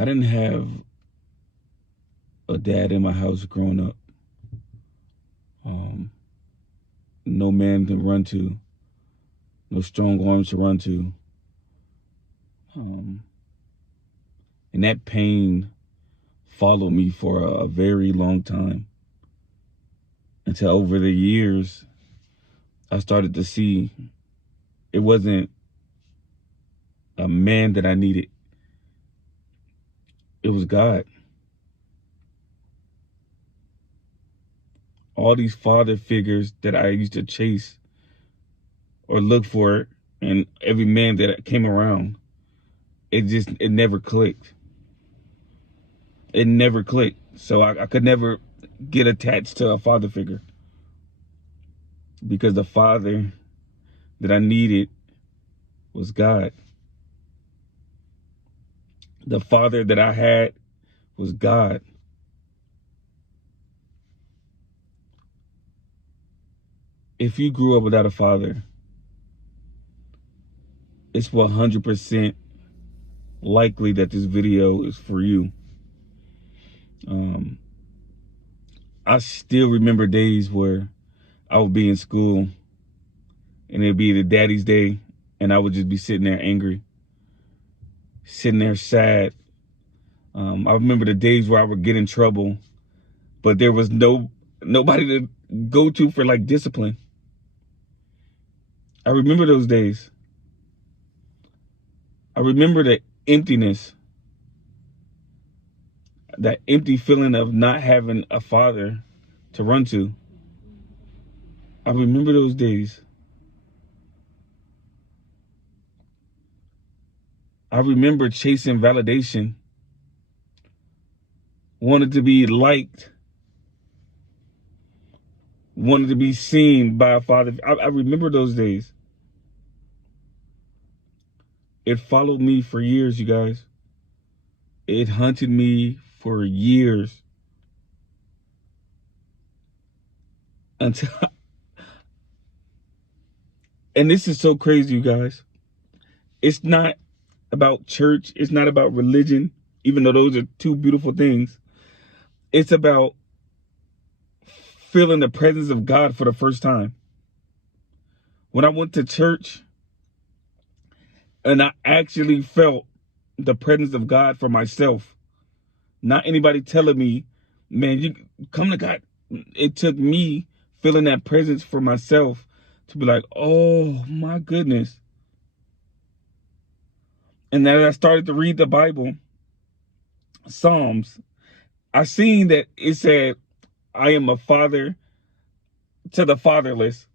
I didn't have a dad in my house growing up. No man to run to, no strong arms to run to. And that pain followed me for a very long time, until over the years, I started to see it wasn't a man that I needed. It was God. All these father figures that I used to chase or look for, and every man that came around, it never clicked. It never clicked. So I could never get attached to a father figure, because the father that I needed was God. The father that I had was God. If you grew up without a father, it's 100% likely that this video is for you. I still remember days where I would be in school and it'd be the daddy's day, and I would just be sitting there angry, sitting there sad. I remember the days where I would get in trouble, but there was nobody to go to for like discipline. I remember those days. I remember the emptiness, that empty feeling of not having a father to run to. I remember those days. I remember chasing validation, wanted to be liked, wanted to be seen by a father. I remember those days. It followed me for years, you guys. It hunted me for years, until, and this is so crazy, you guys. It's not about church. It's not about religion, even though those are two beautiful things. It's about feeling the presence of God for the first time. When I went to church and I actually felt the presence of God for myself, not anybody telling me, man, you come to God. It took me feeling that presence for myself to be like, oh my goodness. And then I started to read the Bible, Psalms, I seen that it said, I am a father to the fatherless,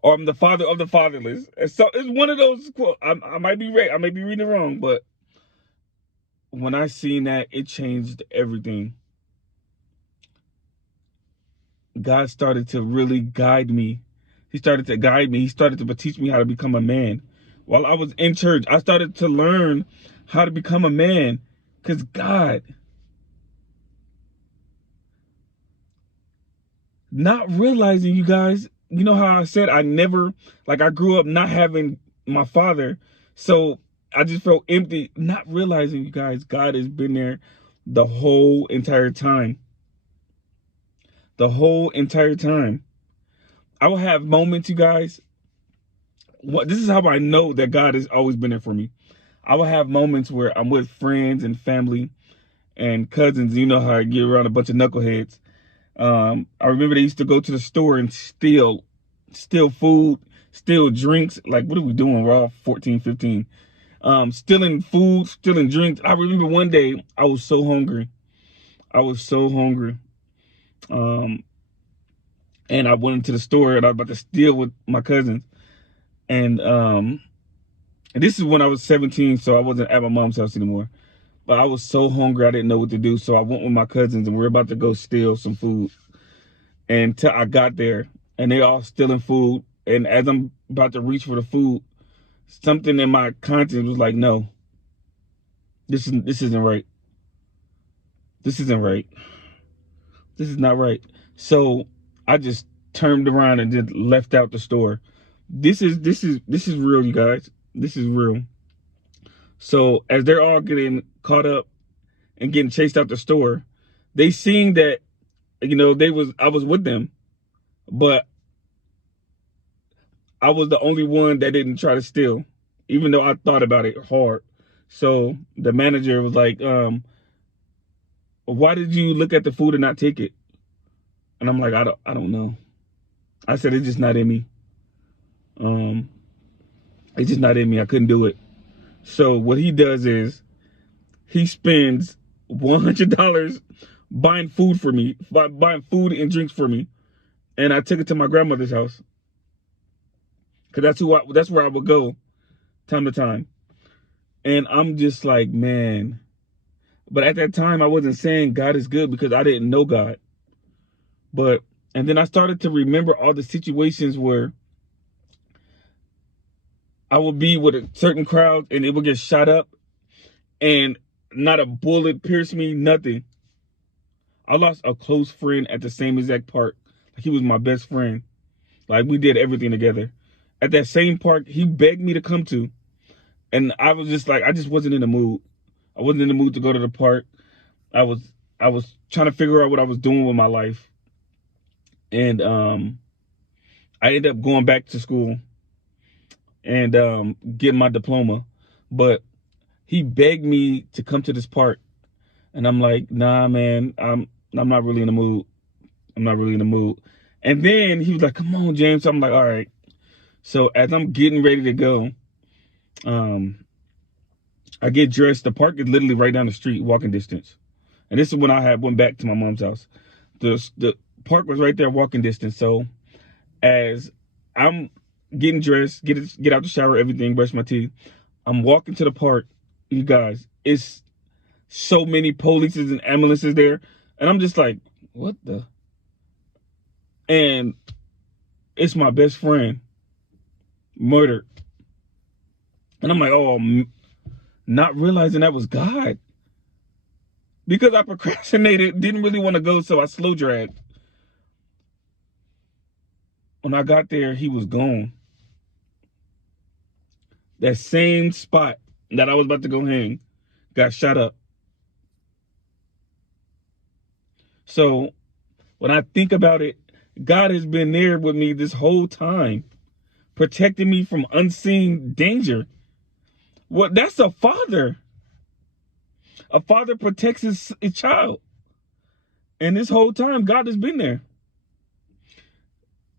or I'm the father of the fatherless. And so it's one of those quotes. I might be right. I might be reading it wrong, but when I seen that, it changed everything. God started to really guide me. He started to guide me. He started to teach me how to become a man. While I was in church, I started to learn how to become a man, because God, not realizing, you guys, you know how I said I grew up not having my father, so I just felt empty, not realizing, you guys, God has been there the whole entire time. The whole entire time. I will have moments, you guys. This is how I know that God has always been there for me. I will have moments where I'm with friends and family and cousins. You know how I get around a bunch of knuckleheads. I remember they used to go to the store and steal food, steal drinks. Like, what are we doing? We're all 14, 15. Stealing food, stealing drinks. I remember one day I was so hungry. And I went into the store and I was about to steal with my cousins. And this is when I was 17, so I wasn't at my mom's house anymore. But I was so hungry, I didn't know what to do. So I went with my cousins and we were about to go steal some food. And till I got there, and they all stealing food. And as I'm about to reach for the food, something in my conscience was like, no, this isn't right. This isn't right. This is not right. So I just turned around and just left out the store. This is real, you guys. This is real. So as they're all getting caught up and getting chased out the store, they seen that, I was with them, but I was the only one that didn't try to steal, even though I thought about it hard. So the manager was like, why did you look at the food and not take it? And I'm like, I don't know. I said, it's just not in me. It's just not in me. I couldn't do it. So what he does is he spends $100 buying food for me, buying food and drinks for me. And I took it to my grandmother's house. Cause that's where I would go time to time. And I'm just like, man. But at that time I wasn't saying God is good because I didn't know God. And then I started to remember all the situations where I would be with a certain crowd and it would get shot up and not a bullet pierced me, nothing. I lost a close friend at the same exact park. Like, he was my best friend. Like, we did everything together. At that same park, he begged me to come to. And I was just like, I just wasn't in the mood. I wasn't in the mood to go to the park. I was trying to figure out what I was doing with my life. And I ended up going back to school and getting my diploma. But he begged me to come to this park. And I'm like, nah, man, I'm not really in the mood. I'm not really in the mood. And then he was like, come on, James. I'm like, all right. So as I'm getting ready to go, I get dressed. The park is literally right down the street, walking distance. And this is when I went back to my mom's house. The park was right there, walking distance. So as I'm getting dressed, get out the shower, everything, brush my teeth, I'm walking to the park. You guys, it's so many polices and ambulances there. And I'm just like, what the? And it's my best friend murdered. And I'm like, oh, not realizing that was God. Because I procrastinated, didn't really want to go, so I slow dragged. When I got there, he was gone. That same spot that I was about to go hang got shot up. So when I think about it, God has been there with me this whole time, protecting me from unseen danger. Well, that's a father. A father protects his child. And this whole time, God has been there.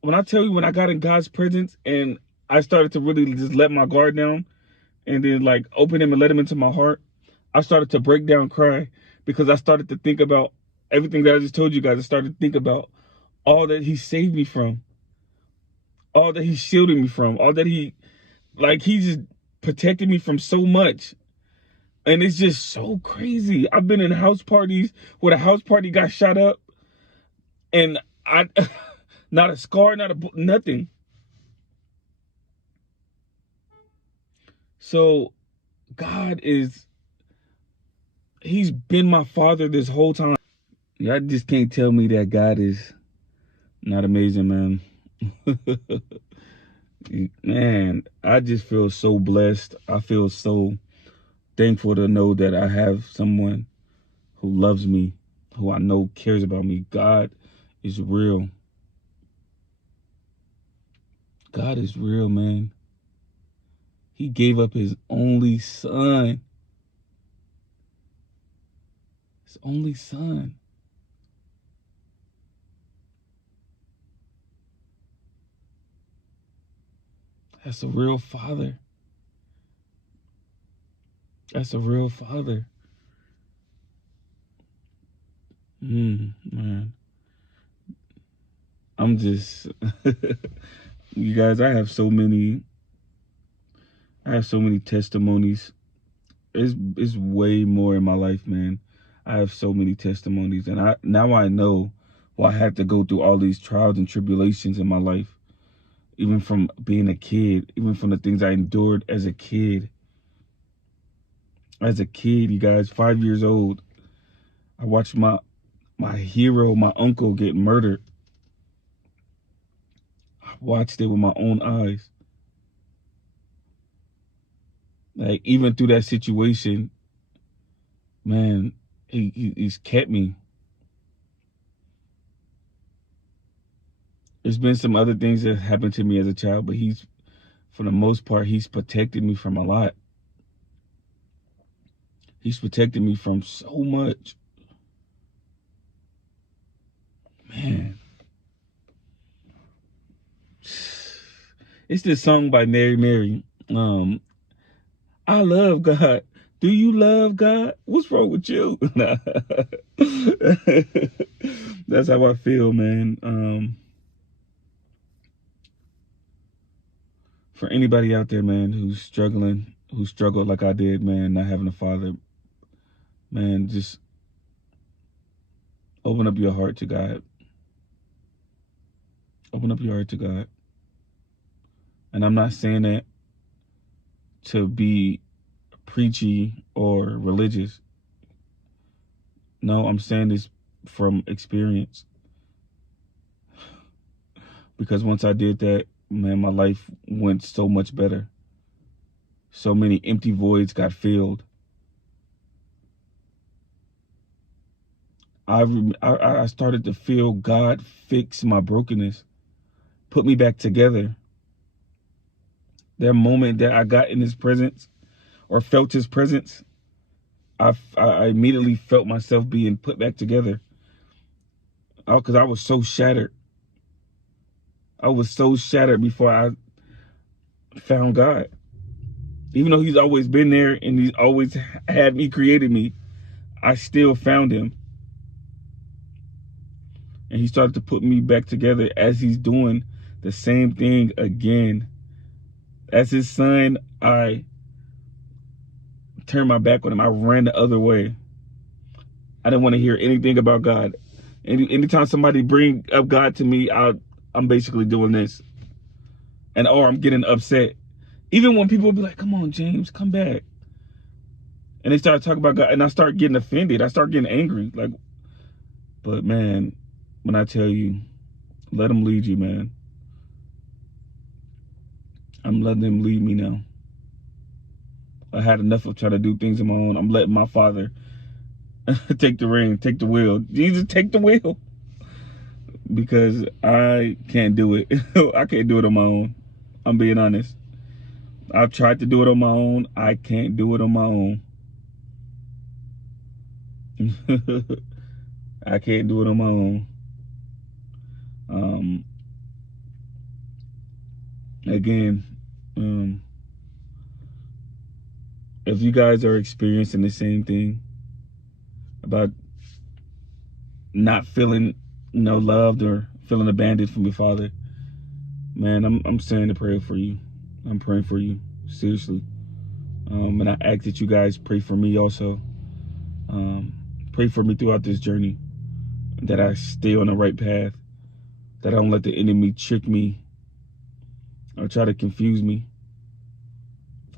When I tell you, when I got in God's presence and I started to really just let my guard down and then like open him and let him into my heart, I started to break down, cry, because I started to think about everything that I just told you guys. I started to think about all that he saved me from, all that he shielded me from, all that he just protected me from so much. And it's just so crazy. I've been in house parties where the house party got shot up and I, not a scar, nothing. So God he's been my father this whole time. Y'all just can't tell me that God is not amazing, man. Man, I just feel so blessed. I feel so thankful to know that I have someone who loves me, who I know cares about me. God is real. God is real, man. He gave up his only son. His only son. That's a real father. That's a real father. Man. I'm just, you guys, I have so many testimonies. It's way more in my life, man. I have so many testimonies, and now I know why I had to go through all these trials and tribulations in my life, even from being a kid, even from the things I endured as a kid. As a kid, you guys, 5 years old, I watched my hero, my uncle, get murdered. I watched it with my own eyes. Like, even through that situation, man, he's kept me. There's been some other things that happened to me as a child, but for the most part, he's protected me from a lot. He's protected me from so much. Man. It's this song by Mary Mary. I love God. Do you love God? What's wrong with you? That's how I feel, man. For anybody out there, man, who struggled like I did, man, not having a father, man, just open up your heart to God. Open up your heart to God. And I'm not saying that to be preachy or religious. No, I'm saying this from experience. Because once I did that, man, my life went so much better. So many empty voids got filled. I started to feel God fix my brokenness, put me back together. That moment that I got in his presence or felt his presence, I immediately felt myself being put back together. Because I was so shattered. I was so shattered before I found God. Even though he's always been there and he's always had me, created me, I still found him. And he started to put me back together as he's doing the same thing again. As his son, I turned my back on him. I ran the other way. I didn't want to hear anything about God. Anytime somebody bring up God to me, I'm basically doing this. Or I'm getting upset. Even when people be like, come on, James, come back. And they start talking about God, and I start getting offended. I start getting angry. But man, when I tell you, let him lead you, man. I'm letting him lead me now. I had enough of trying to do things on my own. I'm letting my Father take the reign, take the wheel. Jesus, take the wheel. Because I can't do it. I can't do it on my own. I'm being honest. I've tried to do it on my own. I can't do it on my own. I can't do it on my own. Again, if you guys are experiencing the same thing about not feeling, loved or feeling abandoned from your father, man, I'm saying a prayer for you. I'm praying for you, seriously. And I ask that you guys pray for me also. Pray for me throughout this journey, that I stay on the right path, that I don't let the enemy trick me or try to confuse me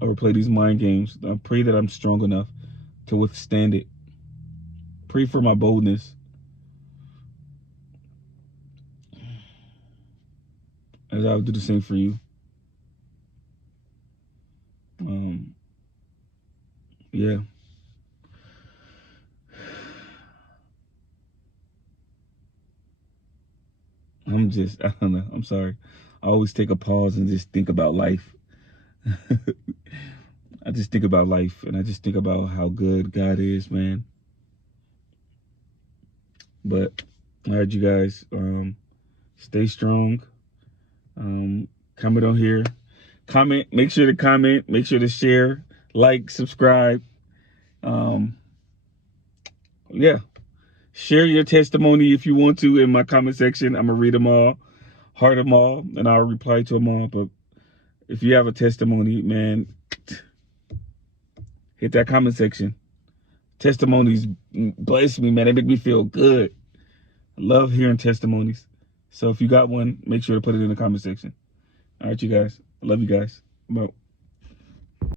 or play these mind games. I pray that I'm strong enough to withstand it. Pray for my boldness. As I would do the same for you. Yeah. I don't know. I'm sorry. I always take a pause and just think about life. I just think about life, and I just think about how good God is, man. But all right, you guys, stay strong. Comment on here. Comment. Make sure to comment. Make sure to share, like, subscribe. Yeah. Share your testimony if you want to in my comment section. I'm going to read them all, heart them all, and I'll reply to them all. But if you have a testimony, man, hit that comment section. Testimonies bless me, man. They make me feel good. I love hearing testimonies. So if you got one, make sure to put it in the comment section. All right, you guys. I love you guys. I'm out.